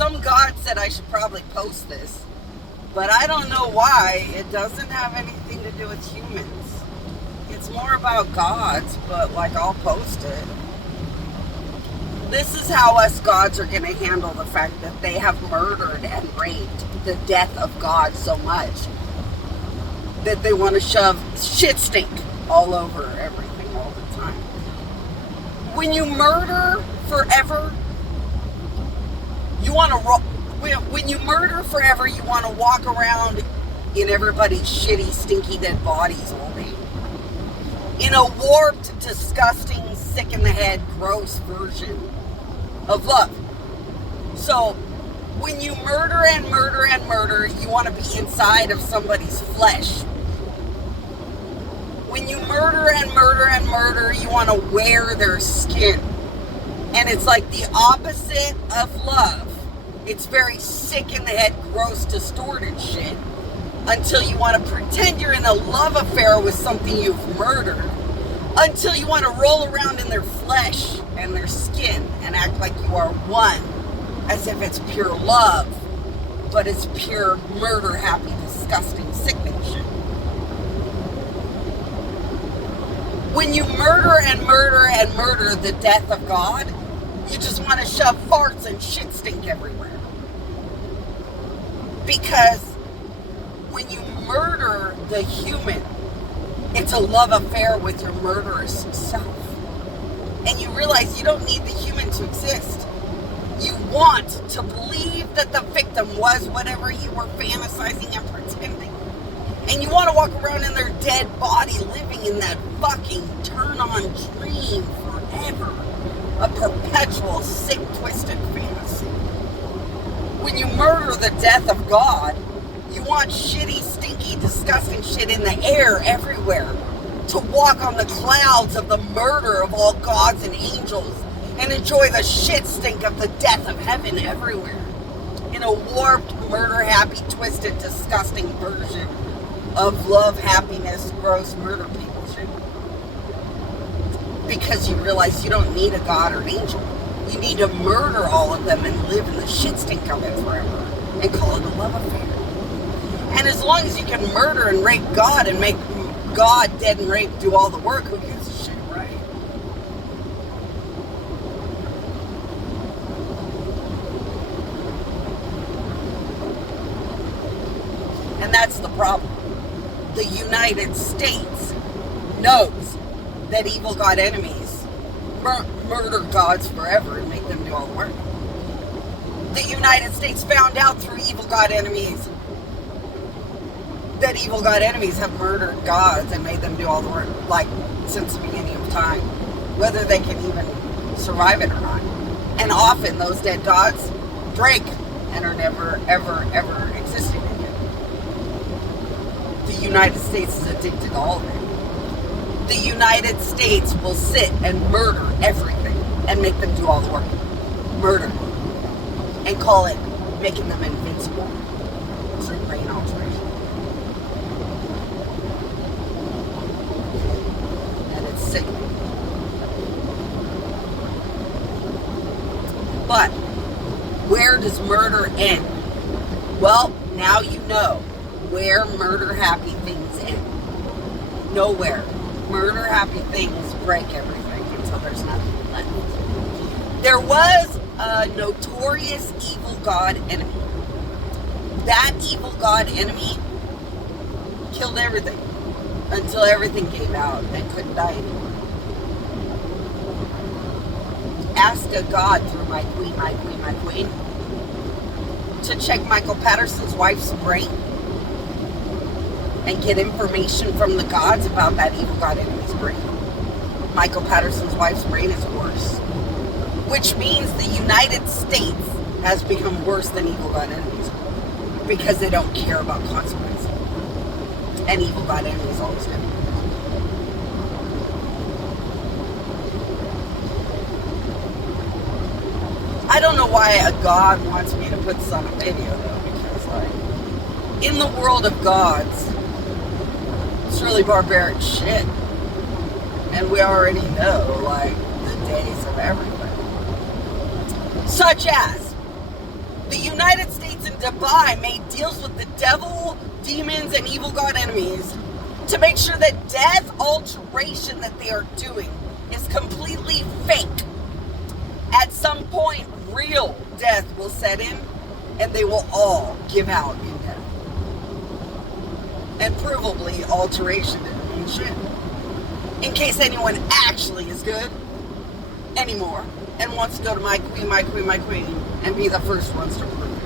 some god said I should probably post this, but I don't know why. It doesn't have anything to do with humans. It's more about gods, but like I'll post it. This is how us gods are going to handle the fact that they have murdered and raped the death of God so much that they want to shove shit stink all over everything all the time. When you murder forever, you want to when you murder forever, you want to walk around in everybody's shitty, stinky dead bodies all day. In a warped, disgusting, sick in the head, gross version of love. So, when you murder and murder and murder, you want to be inside of somebody's flesh. When you murder and murder and murder, you want to wear their skin. And it's like the opposite of love. It's very sick in the head, gross, distorted shit. Until you want to pretend you're in a love affair with something you've murdered. Until you want to roll around in their flesh and their skin and act like you are one. As if it's pure love. But it's pure murder, happy, disgusting, sickening shit. When you murder and murder and murder the death of God, you just want to shove farts and shit stink everywhere. Because when you murder the human, it's a love affair with your murderous self. And you realize you don't need the human to exist. You want to believe that the victim was whatever you were fantasizing and pretending. And you want to walk around in their dead body living in that fucking turn-on dream forever. A perpetual, sick, twisted fantasy. When you murder the death of God, you want shitty, stinky, disgusting shit in the air everywhere. To walk on the clouds of the murder of all gods and angels and enjoy the shit stink of the death of heaven everywhere. In a warped, murder-happy, twisted, disgusting version of love, happiness, gross murder people shit. Because you realize you don't need a god or an angel. You need to murder all of them and live in the shit stink of it forever. And call it a love affair. And as long as you can murder and rape God and make God dead and rape do all the work, who gives a shit, right? And that's the problem. The United States knows that evil God enemies murder gods forever and make them do all the work. The United States found out through evil God enemies that evil God enemies have murdered gods and made them do all the work, like since the beginning of time, whether they can even survive it or not. And often those dead gods break and are never, ever, ever existing again. The United States is addicted to all of it. The United States will sit and murder everything and make them do all the work. Murder. And call it making them invincible through brain alteration. And it's sickening. But where does murder end? Well, now you know where murder-happy things end. Nowhere. Murder-happy things break everything until there's nothing left. There was a notorious evil god enemy. That evil god enemy killed everything until everything gave out and couldn't die anymore. Ask a god through my queen, to check Michael Patterson's wife's brain and get information from the gods about that evil god enemy's brain. Michael Patterson's wife's brain is worse. Which means the United States has become worse than evil god enemies because they don't care about consequences. And evil god enemies always do. I don't know why a god wants me to put this on a video though, because like, in the world of gods, it's really barbaric shit. And we already know, like, the days of everything. Such as The United States and Dubai made deals with the devil, demons, and evil god enemies to make sure that death alteration that they are doing is completely fake. At some point, real death will set in, and they will all give out in death. And provably, alteration didn't mean shit. In case anyone actually is good anymore and wants to go to my queen, and be the first ones to prove it.